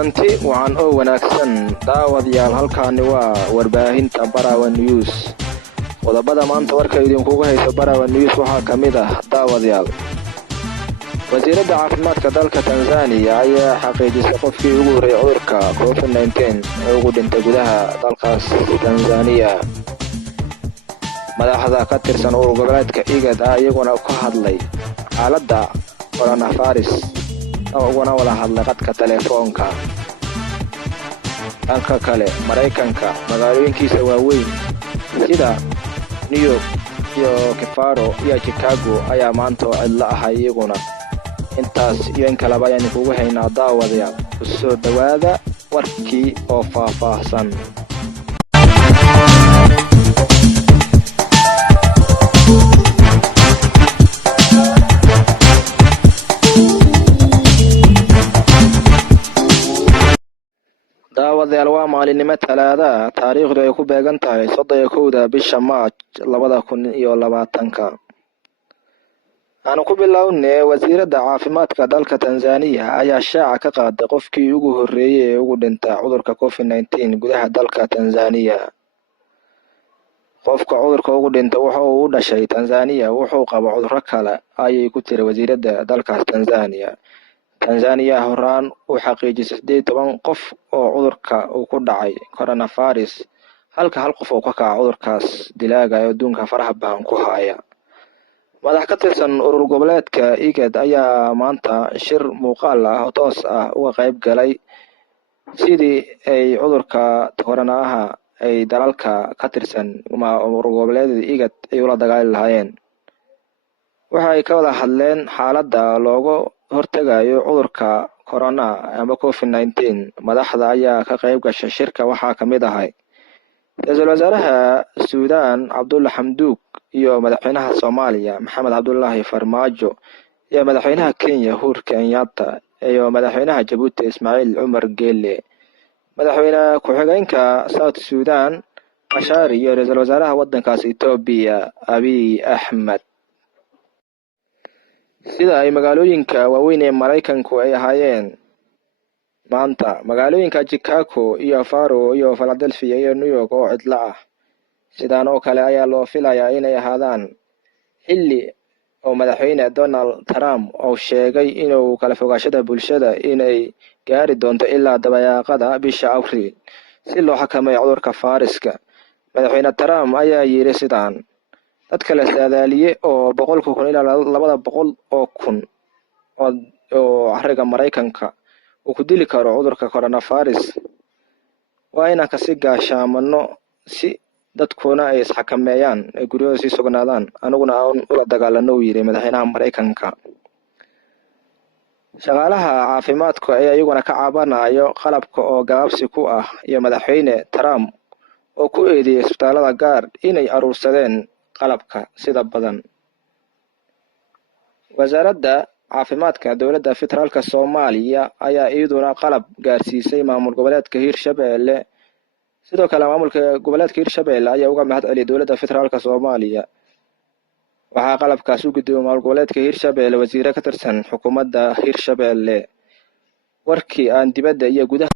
kulanti waxaan oo wanaagsan daawadayaal halkaani waa warbaahinta Barawa News. Qodobada maanta warka idinkugu hayso Barawa News waxaa kamid ah daawadayaal. Wasiirada caafimaadka dalka Tanzania ayaa xaqiijisay qofkii ugu horeeyay cudurka COVID-19 ee ugu dhintay gudaha dalkaas Tanzania. Madaxda ka tirsan urur goboleedka IGAD ayaguna ka hadlay xaaladda coronavirus uguna wada hadlay qadka telefoonka. Dhanka kale, Mareykanka magaalooyinkiisa waaweyn sida New York iyo Kifaro iyo Chicago ayaa maanta cidla ah iyaguna. Intaas iyo in kale ayaan kugu haynaa daawadayaal. Soo dhawaada warkii oo faahfaahsan. daawadayaal waa maalinimo Talaada taariikhdu ay ku beegan tahay 31 bisha Maarch 2020. Aan ku bilownay wasiirada caafimaadka dalka Tanzania ayaa shaaca ka qaaday qofkii ugu horeeyay ee ugu dhintay cudurka COVID-19 gudaha dalka Tanzania. Qofka cudurka ugu dhintay waxa uu u dhashay Tanzania wuxuu qaba cudurro kale ayay ku tiri wasiirada dalka Tanzania. Tanzania horaan u xaqiijisay 18 qof oo cudurka uu ku dhacay coronavirus halka hal qof oo ka kacay cudurkaas dilaaga ee adduunka faraha badan ku haya. Madax ka tirsan urur goboleedka IGAD ayaa maanta shir muuqaal ah oo toos ah uga qayb galay sidii ay cudurka corona ay dalalka ka tirsan urur goboleedka IGAD ay ula dagaali lahaayeen. Waxa ay ka wada hadleen xaaladda looga hortagayo cudurka corona ama COVID-19. Madaxda ayaa ka qayb gashay shirka waxaa kamid ahay Ra'iisul Wasaaraha Suudaan Abdulla Hamdok iyo madaxweynaha Soomaaliya Maxamed Cabdullaahi Farmaajo iyo madaxweynaha Kenya Uhuru Kenyatta iyo madaxweynaha Djibouti Ismaaciil Cumar Geelle. Madaxweynaha ku-xigeenka South Sudan Bashir iyo Ra'iisul Wasaaraha wadankaas Itoobiya Abiy Ahmed. Sida ay magaalooyinka waaweyn ee Mareykanku ay ahaayeen maanta, magaalooyinka Chicago iyo Faro iyo Philadelphia iyo New York oo cidla ah. Sidaan oo kale ayaa loo filayaa inay ahaadaan xilli oo madaxweyne Donald Trump oo sheegay inuu kala fogaashada bulshada inay gaari doonto ilaa dabayaaqada bisha Abriil si loo xakameeyo cudurka fayraska. Madaxweyne Trump ayaa yiri sidaan dadka la saadaaliye oo 100,000 ilaa 200,000 oo ariga Mareykanka uu ku dili karo cudurka coronavirus. Waa inaan kasi gaashaamano si dadkuna ay isxakameeyaan ay guriyada sii sugnaadaan anaguna aan ula dagaalano u yiri madaxweynaha Mareykanka. Shaqaalaha caafimaadka ayaa iyaguna ka cabanaayo qalabka oo gaabsi ku ah iyo madaxweyne Trump oo ku eedeeyay isbitaalada gaar inay aruursadeen qalabka sida badan. Wasaaradda caafimaadka dowladda federaalka Soomaaliya ayaa iyaduna qalab gaarsiisay maamul goboleedka Hirshabelle. Sidoo kale maamulka goboleedka Hirshabelle ayaa uga mahad celiyay dowladda federaalka Soomaaliya. Waxaa qalabkaas u gudbiyay maamul goboleedka Hirshabelle wasiirka ka tirsan xukuumadda Hirshabelle. Warkii aan dibadda iyo gudaha